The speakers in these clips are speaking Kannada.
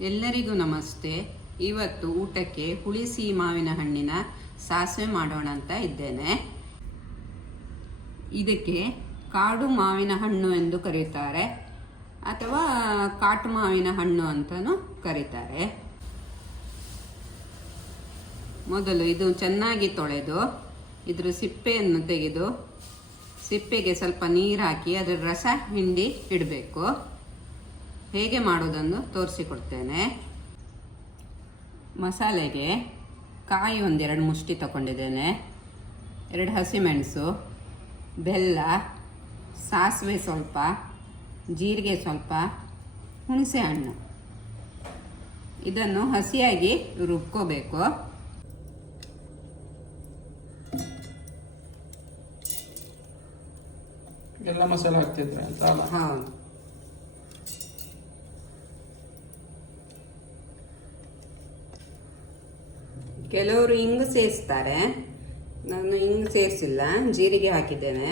ಎಲ್ಲರಿಗೂ ನಮಸ್ತೆ. ಇವತ್ತು ಊಟಕ್ಕೆ ಹುಳಿ ಮಾವಿನ ಹಣ್ಣಿನ ಸಾಸಿವೆ ಮಾಡೋಣ ಅಂತ ಇದ್ದೇನೆ. ಇದಕ್ಕೆ ಕಾಡು ಮಾವಿನ ಹಣ್ಣು ಎಂದು ಕರೀತಾರೆ ಅಥವಾ ಕಾಟು ಮಾವಿನ ಹಣ್ಣು ಅಂತಲೂ ಕರೀತಾರೆ. ಮೊದಲು ಇದು ಚೆನ್ನಾಗಿ ತೊಳೆದು ಇದ್ರ ಸಿಪ್ಪೆಯನ್ನು ತೆಗೆದು ಸಿಪ್ಪೆಗೆ ಸ್ವಲ್ಪ ನೀರು ಹಾಕಿ ಅದರ ರಸ ಹಿಂಡಿ ಇಡಬೇಕು. ಹೇಗೆ ಮಾಡೋದನ್ನು ತೋರಿಸಿಕೊಡ್ತೇನೆ. ಮಸಾಲೆಗೆ ಕಾಯಿ ಒಂದೆರಡು ಮುಷ್ಟಿ ತಗೊಂಡಿದ್ದೇನೆ, 2 ಹಸಿಮೆಣಸು, ಬೆಲ್ಲ, ಸಾಸಿವೆ ಸ್ವಲ್ಪ, ಜೀರಿಗೆ ಸ್ವಲ್ಪ, ಹುಣಸೆ ಹಣ್ಣು. ಇದನ್ನು ಹಸಿಯಾಗಿ ರುಬ್ಕೋಬೇಕು. ಎಲ್ಲ ಮಸಾಲೆ ಹಾಕ್ತಿದ್ರೆ ಅಂತ ಅಲ್ಲ? ಹೌದು. ಕೆಲವರು ಇಂಗು ಸೇರಿಸ್ತಾರೆ, ನಾನು ಇಂಗು ಸೇರಿಸಿಲ್ಲ, ಜೀರಿಗೆ ಹಾಕಿದ್ದೇನೆ.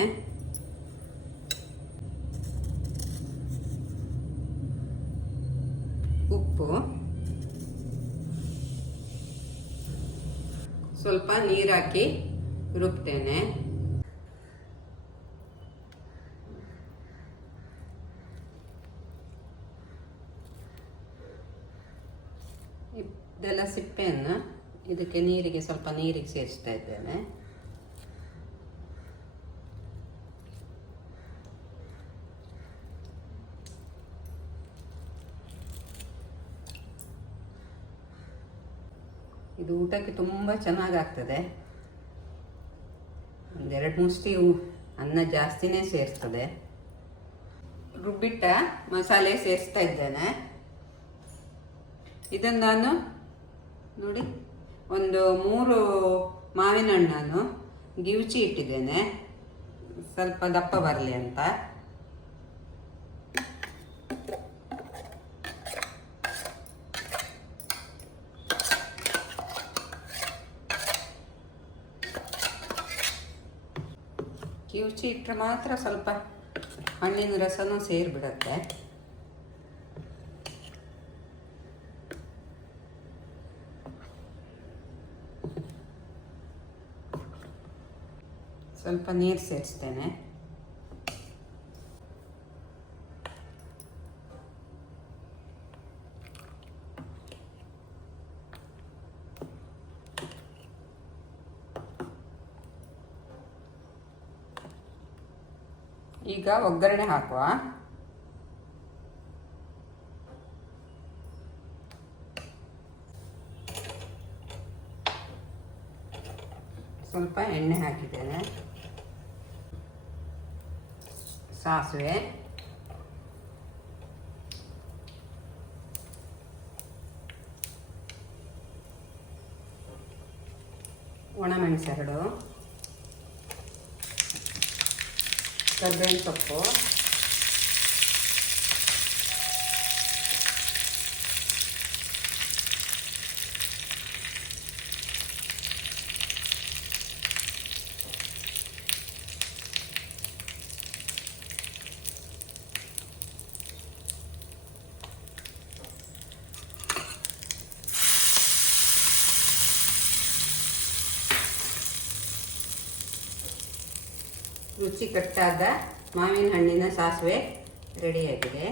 ಉಪ್ಪು, ಸ್ವಲ್ಪ ನೀರು ಹಾಕಿ ರುಬ್ತೇನೆ. ಇದೆಲ್ಲ ಸಿಪ್ಪೆಯನ್ನು ಇದಕ್ಕೆ ನೀರಿಗೆ ಸ್ವಲ್ಪ ನೀರಿಗೆ ಸೇರಿಸ್ತಾ ಇದ್ದೇನೆ. ಇದು ಊಟಕ್ಕೆ ತುಂಬ ಚೆನ್ನಾಗಾಗ್ತದೆ. 1-2 ಮುಷ್ಟಿ ಅನ್ನ ಜಾಸ್ತಿನೇ ಸೇರಿಸ್ತದೆ. ರುಬ್ಬಿಟ್ಟ ಮಸಾಲೆ ಸೇರಿಸ್ತಾ ಇದ್ದೇನೆ. ಇದನ್ನು ನಾನು ನೋಡಿ 3 ಮಾವಿನ ಹಣ್ಣನ್ನು ಗಿವುಚಿ ಇಟ್ಟಿದ್ದೇನೆ, ಸ್ವಲ್ಪ ದಪ್ಪ ಬರಲಿ ಅಂತ. ಕಿವುಚಿ ಇಟ್ಟರೆ ಮಾತ್ರ ಸ್ವಲ್ಪ ಹಣ್ಣಿನ ರಸನೂ ಸೇರಿಬಿಡತ್ತೆ. ಸ್ವಲ್ಪ ನೀರು ಸೇರಿಸ್ತೇನೆ. ಈಗ ಒಗ್ಗರಣೆ ಹಾಕುವ. ಸ್ವಲ್ಪ ಎಣ್ಣೆ ಹಾಕಿದ್ದೇನೆ, ಸಾಸಿವೆ, ಒಣಮೆಣಸು 2, ಕರ್ಬೇವಿನ ಸೊಪ್ಪು, ರುಚಿ ಕಟ್ಟಾದ ಮಾವಿನ ಹಣ್ಣಿನ ಸಾಸಿವೆ ರೆಡಿಯಾಗಿದೆ.